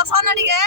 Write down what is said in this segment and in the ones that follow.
ବସନା ଟିକେ।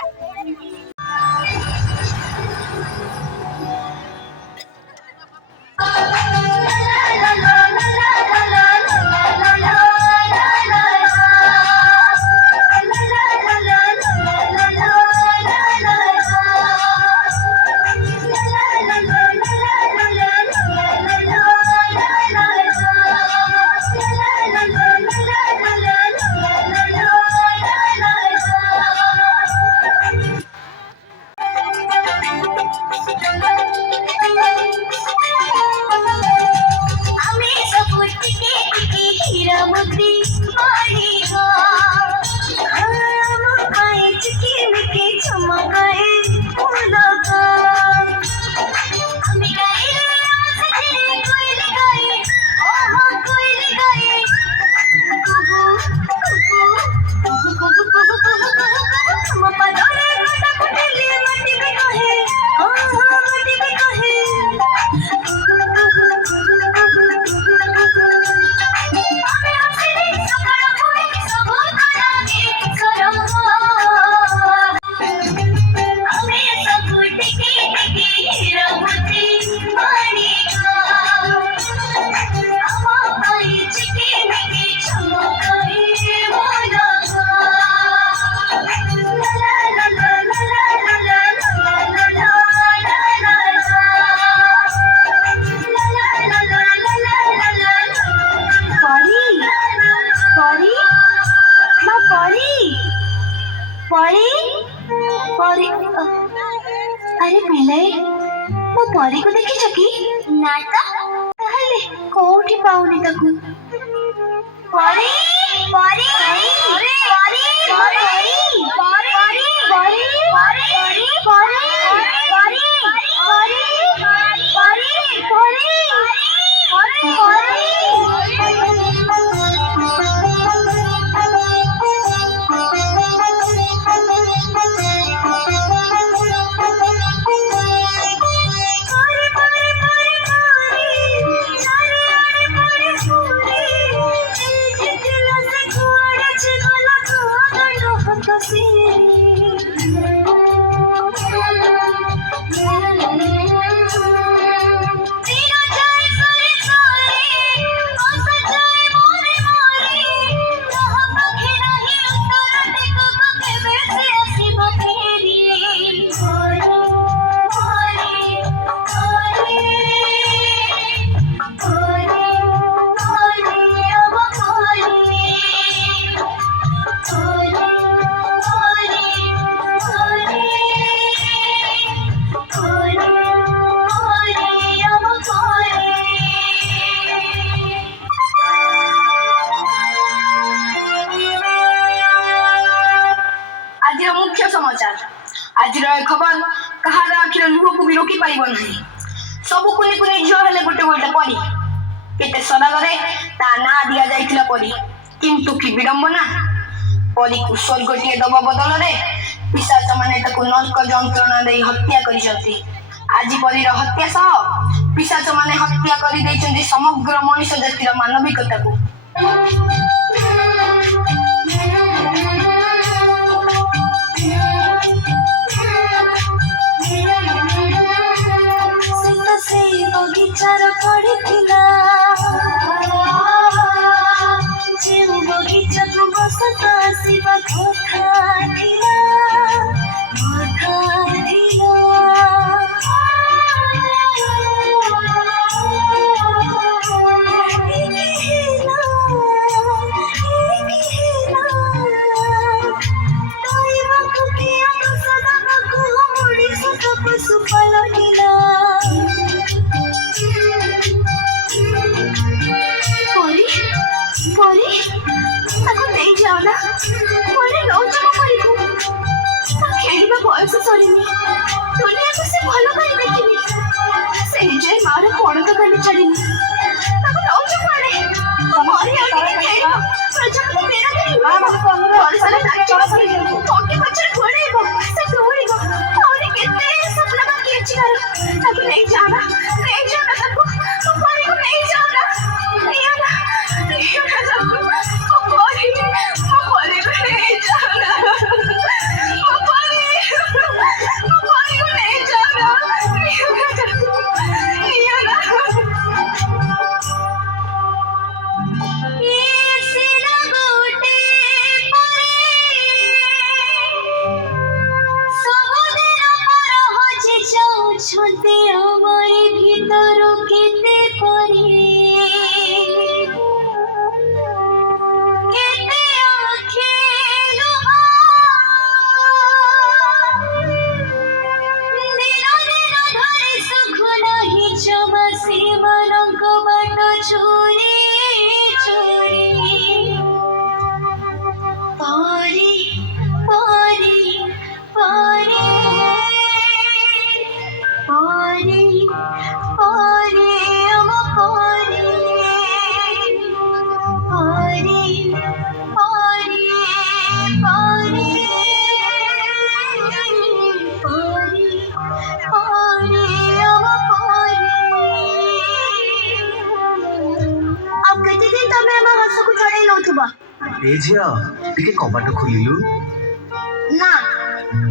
अरे पहले वो परी को देखी कि ना ताहले कोठी पाउनी ताकू परी परी परी परी परी परी परी परी परी मुख्य समाचार आज खबर कहार आखिर लुह को भी रोकी पार सब कुनी कुनी झील हेले गोटे गोटे परी केते सदागरे ता ना दिया जाइथिला परी किंतु कि विडंबना परी को स्वर्गटीय दब बदल रे पिशाच माने ताको नरक जंत्रणा दे हत्या करिसथि। आज परीर हत्या सह पिशाच माने हत्या करि दैछन्ति समग्र मनुष्य जातिर मानविकता को। बगीचार पड़िथिला जेउ बगीचा को बसत आसिबा खोथा थिला बयस सरीनी दुनिया को से भल कर देखिनी से निजे मारे कोण तो खाली छड़ीनी ताको लौच मारे मारी आ के खेल प्रजापति मेरा नहीं और साले नाच बसी कोके बच्चे घोड़ेबो से दौड़ीबो और केते सपना बाकी अछि कर ताको नहीं जाना ताको तो पारी को नहीं जाना नहीं जाना ताको पारी को नहीं जाना ए झियो टिके कबाट खोलिलु ना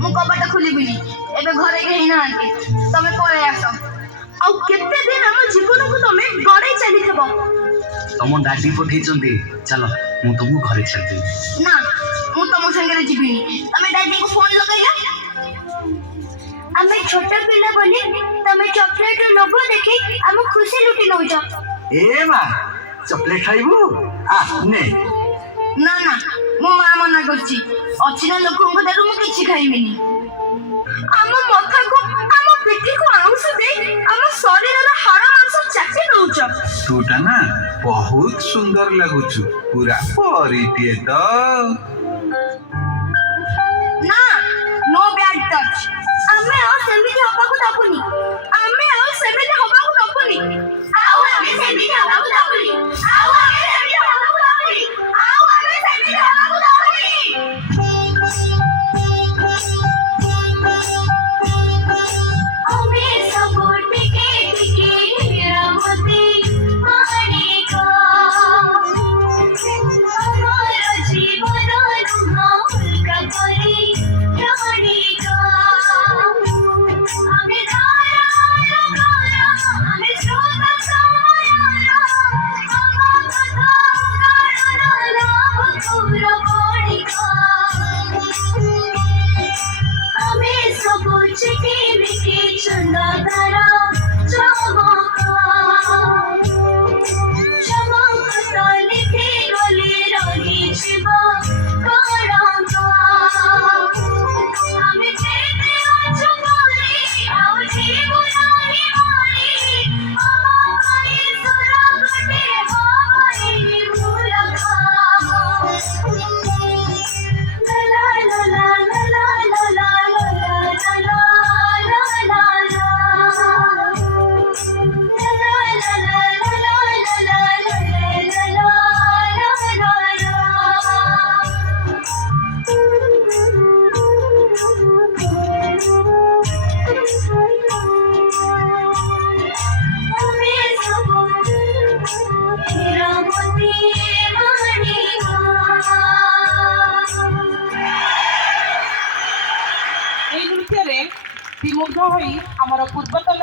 मु कबाट खोलिबिनी एबे घरे केही नांती तमे पळे आस ଆଉ କେତେ ଦିନ ଆମ ଜୀବନକୁ ତମେ ଗଡ଼େଇ ଚାଲିଥିବ। तम डाडी पठेइचंदी चलो मु तुमु घरे छाड़देबी ना मु तम संगे जीविनी तमे डैडी को फोन लगाइला ଆମେ ଛୋଟ ପିଲା ବୋଲି ତମେ ଚକୋଲେଟ ଲୋଭ ଦେଖି ଆମ ଖୁସି ଲୁଟି ନଉଛ। ए मा चॉकलेट खाइबु आ ने ना ना मो मा मना करची अचिना लोकंको दारू मु किछि खाइबिनी ଆମ ମଥାକୁ ଆମ ପିଠିକୁ ଆଉଁସ ଦେଇ ଆମ ଶରୀରର ହାଡ଼ ମାଂସ ଚାଟି ନଉଛ। तूटा ना बहुत सुंदर लगुचु पूरा परिटिए तो ना नो बैड टच ଆମେ ଆଉ ସେମିତି ହବାକୁ ଦବୁନି। ଆମେ ଆଉ ସେମିତି ହବାକୁ ଦବୁନି। ଆଉ ଆମେ ସେମିତି ହବାକୁ ଦବୁନି। ଆଉ ଆମେ ସେମିତି ହବାକୁ ଦବୁନି। ଆଉ ଆମେ ସେମିତି ହବାକୁ ଦବୁନି। ଆମେ ସବୁ ଟିକେ ଟିକେ ରମତି ମାଣିକ ଆମର ଜୀବନ ନୁହଁ ଉଲ୍କା ପରି ରମଣୀକ ଆମେ ଆମେ ସ୍ରୋତ ସମୟର ଆମ କଥା କାରଣ ଲାଭ ପୁର ବଣିକ ଆମେ ସବୁ ଚିଠି ମିଠି ଚନ୍ଦନର ଚମକ ଚମକ ତ ଲିଖି ଗଲେ ରହିଯିବ କଳଙ୍କ ଆମେ ଯେତେ ଅଛୁ କରି ଆଉ ଯିବୁ ନାହିଁ ମରି ଆମ ପାଇଁ ସୁର ଗୋଟେ ହବନି ମୂଲକ ଲା ଲା ଲା ଲା ଲା ଲା ଲା এই নৃত্যরে বিমুগ্ধ হয়ে আমার পূর্বতন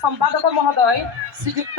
সম্পাদক মহোদয় শ্রীযুক্ত